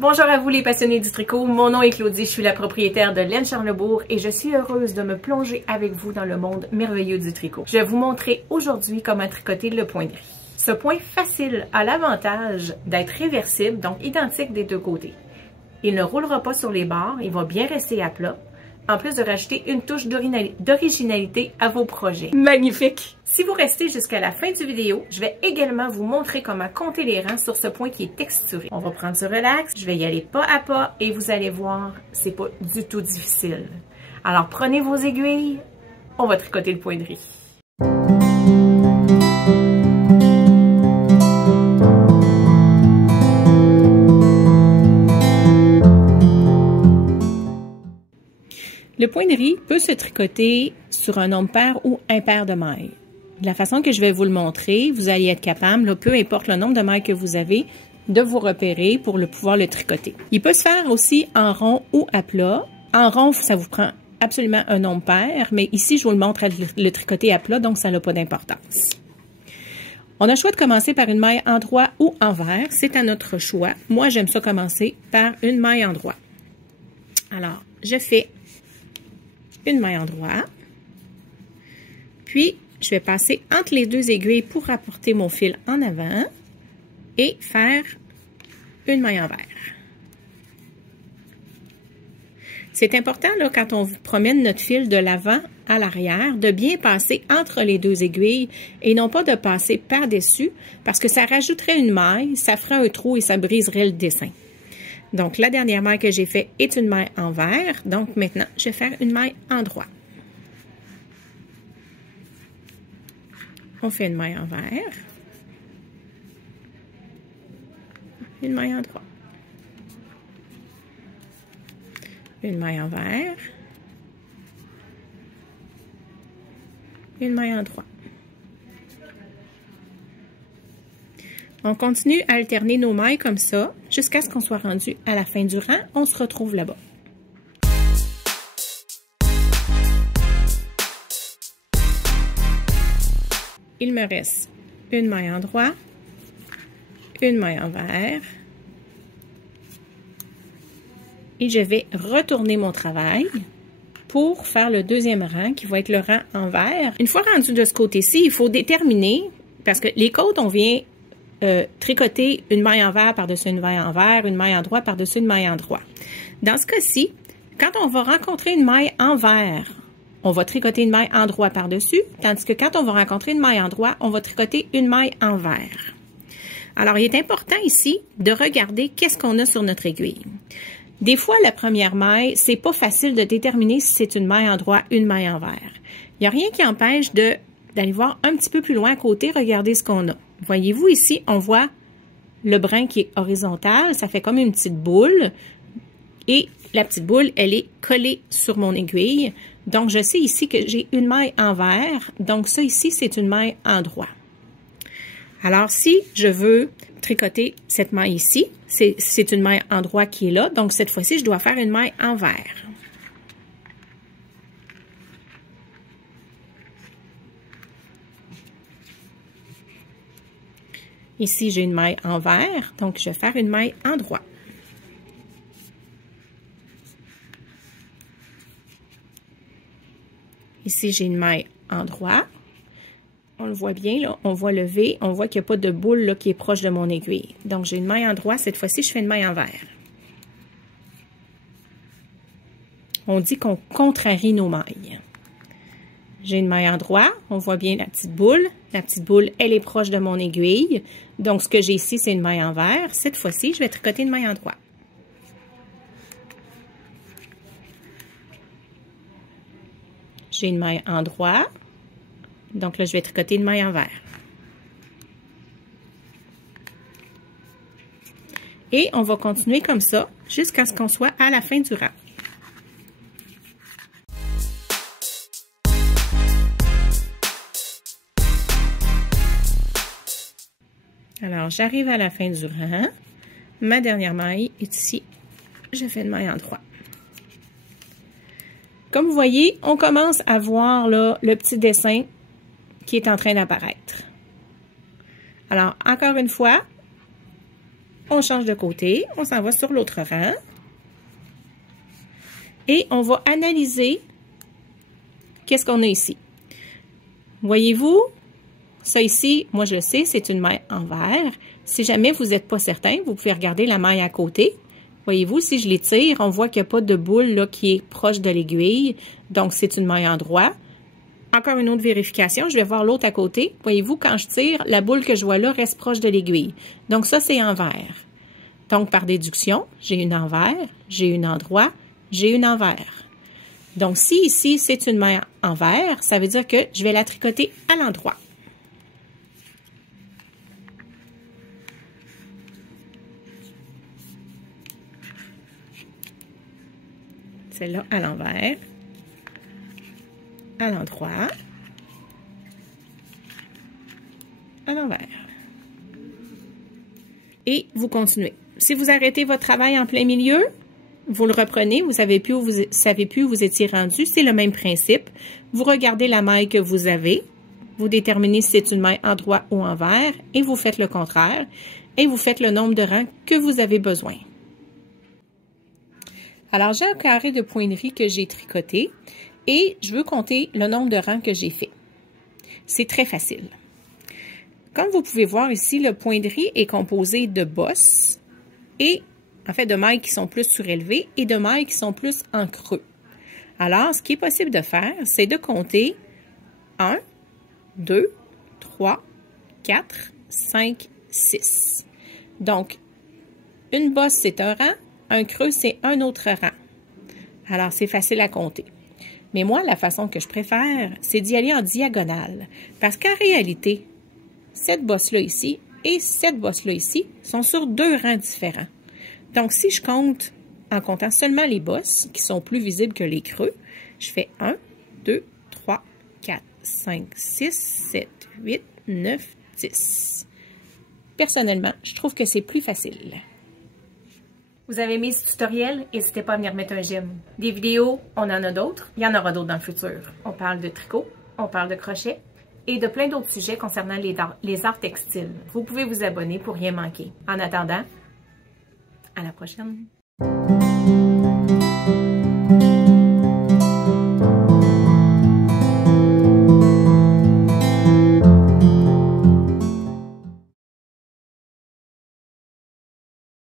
Bonjour à vous les passionnés du tricot, mon nom est Claudie, je suis la propriétaire de Laine Charlebourg et je suis heureuse de me plonger avec vous dans le monde merveilleux du tricot. Je vais vous montrer aujourd'hui comment tricoter le point de riz. Ce point facile a l'avantage d'être réversible, donc identique des deux côtés. Il ne roulera pas sur les bords, il va bien rester à plat, en plus de rajouter une touche d'originalité à vos projets. Magnifique! Si vous restez jusqu'à la fin du vidéo, je vais également vous montrer comment compter les rangs sur ce point qui est texturé. On va prendre ce relax, je vais y aller pas à pas et vous allez voir, c'est pas du tout difficile. Alors prenez vos aiguilles, on va tricoter le point de riz. Le point de riz peut se tricoter sur un nombre pair ou impair de mailles. De la façon que je vais vous le montrer, vous allez être capable, là, peu importe le nombre de mailles que vous avez, de vous repérer pour pouvoir le tricoter. Il peut se faire aussi en rond ou à plat. En rond, ça vous prend absolument un nombre pair, mais ici, je vous le montre à le tricoter à plat, donc ça n'a pas d'importance. On a le choix de commencer par une maille endroit ou envers. C'est à notre choix. Moi, j'aime ça commencer par une maille endroit. Alors, je fais une maille endroit, puis je vais passer entre les deux aiguilles pour rapporter mon fil en avant et faire une maille envers. C'est important, là, quand on promène notre fil de l'avant à l'arrière, de bien passer entre les deux aiguilles et non pas de passer par-dessus, parce que ça rajouterait une maille, ça ferait un trou et ça briserait le dessin. Donc, la dernière maille que j'ai faite est une maille envers. Donc, maintenant, je vais faire une maille endroit. On fait une maille envers. Une maille endroit. Une maille envers. Une maille endroit. On continue à alterner nos mailles comme ça jusqu'à ce qu'on soit rendu à la fin du rang. On se retrouve là-bas. Il me reste une maille endroit, une maille envers et je vais retourner mon travail pour faire le deuxième rang qui va être le rang envers. Une fois rendu de ce côté-ci, il faut déterminer, parce que les côtes, on vient tricoter une maille envers par-dessus une maille envers, une maille endroit par-dessus une maille endroit. Dans ce cas-ci, quand on va rencontrer une maille envers, on va tricoter une maille endroit par-dessus, tandis que quand on va rencontrer une maille endroit, on va tricoter une maille envers. Alors, il est important ici de regarder qu'est-ce qu'on a sur notre aiguille. Des fois, la première maille, c'est pas facile de déterminer si c'est une maille endroit, une maille envers. Il n'y a rien qui empêche d'aller voir un petit peu plus loin à côté, regarder ce qu'on a. Voyez-vous ici, on voit le brin qui est horizontal, ça fait comme une petite boule et la petite boule, elle est collée sur mon aiguille. Donc, je sais ici que j'ai une maille envers, donc ça ici, c'est une maille endroit. Alors, si je veux tricoter cette maille ici, c'est une maille endroit qui est là, donc cette fois-ci, je dois faire une maille envers. Ici, j'ai une maille envers, donc je vais faire une maille endroit. Ici, j'ai une maille endroit. On le voit bien, là, on voit le V, on voit qu'il n'y a pas de boule là, qui est proche de mon aiguille. Donc, j'ai une maille endroit. Cette fois-ci, je fais une maille envers. On dit qu'on contrarie nos mailles. J'ai une maille endroit, on voit bien la petite boule. La petite boule, elle est proche de mon aiguille. Donc, ce que j'ai ici, c'est une maille envers. Cette fois-ci, je vais tricoter une maille endroit. J'ai une maille endroit. Donc là, je vais tricoter une maille envers. Et on va continuer comme ça jusqu'à ce qu'on soit à la fin du rang. Alors, j'arrive à la fin du rang. Ma dernière maille est ici. Je fais une maille endroit. Comme vous voyez, on commence à voir là, le petit dessin qui est en train d'apparaître. Alors, encore une fois, On change de côté, on s'en va sur l'autre rang. Et on va analyser qu'est-ce qu'on a ici. Voyez-vous, ça ici, moi je le sais, c'est une maille en verre. Si jamais vous n'êtes pas certain, vous pouvez regarder la maille à côté. Voyez-vous, si je l'étire, on voit qu'il n'y a pas de boule là, qui est proche de l'aiguille. Donc, c'est une maille en droit. Encore une autre vérification, je vais voir l'autre à côté. Voyez-vous, quand je tire, la boule que je vois là reste proche de l'aiguille. Donc, ça, c'est en vert. Donc, par déduction, j'ai une en vert, j'ai une en droit, j'ai une en vert. Donc, si ici, c'est une maille en vert, ça veut dire que je vais la tricoter à l'endroit. Celle-là à l'envers, à l'endroit, à l'envers. Et vous continuez. Si vous arrêtez votre travail en plein milieu, vous le reprenez, vous savez plus où vous étiez rendu, c'est le même principe. Vous regardez la maille que vous avez, vous déterminez si c'est une maille en droit ou en vert, et vous faites le contraire, et vous faites le nombre de rangs que vous avez besoin. Alors, j'ai un carré de point de riz que j'ai tricoté et je veux compter le nombre de rangs que j'ai fait. C'est très facile. Comme vous pouvez voir ici, le point de riz est composé de bosses et, en fait, de mailles qui sont plus surélevées et de mailles qui sont plus en creux. Alors, ce qui est possible de faire, c'est de compter 1, 2, 3, 4, 5, 6. Donc, une bosse, c'est un rang. Un creux, c'est un autre rang. Alors, c'est facile à compter. Mais moi, la façon que je préfère, c'est d'y aller en diagonale. Parce qu'en réalité, cette bosse-là ici et cette bosse-là ici sont sur deux rangs différents. Donc, si je compte en comptant seulement les bosses, qui sont plus visibles que les creux, je fais 1, 2, 3, 4, 5, 6, 7, 8, 9, 10. Personnellement, je trouve que c'est plus facile. Vous avez aimé ce tutoriel? N'hésitez pas à venir mettre un j'aime. Des vidéos, on en a d'autres. Il y en aura d'autres dans le futur. On parle de tricot, on parle de crochet et de plein d'autres sujets concernant les arts textiles. Vous pouvez vous abonner pour rien manquer. En attendant, à la prochaine!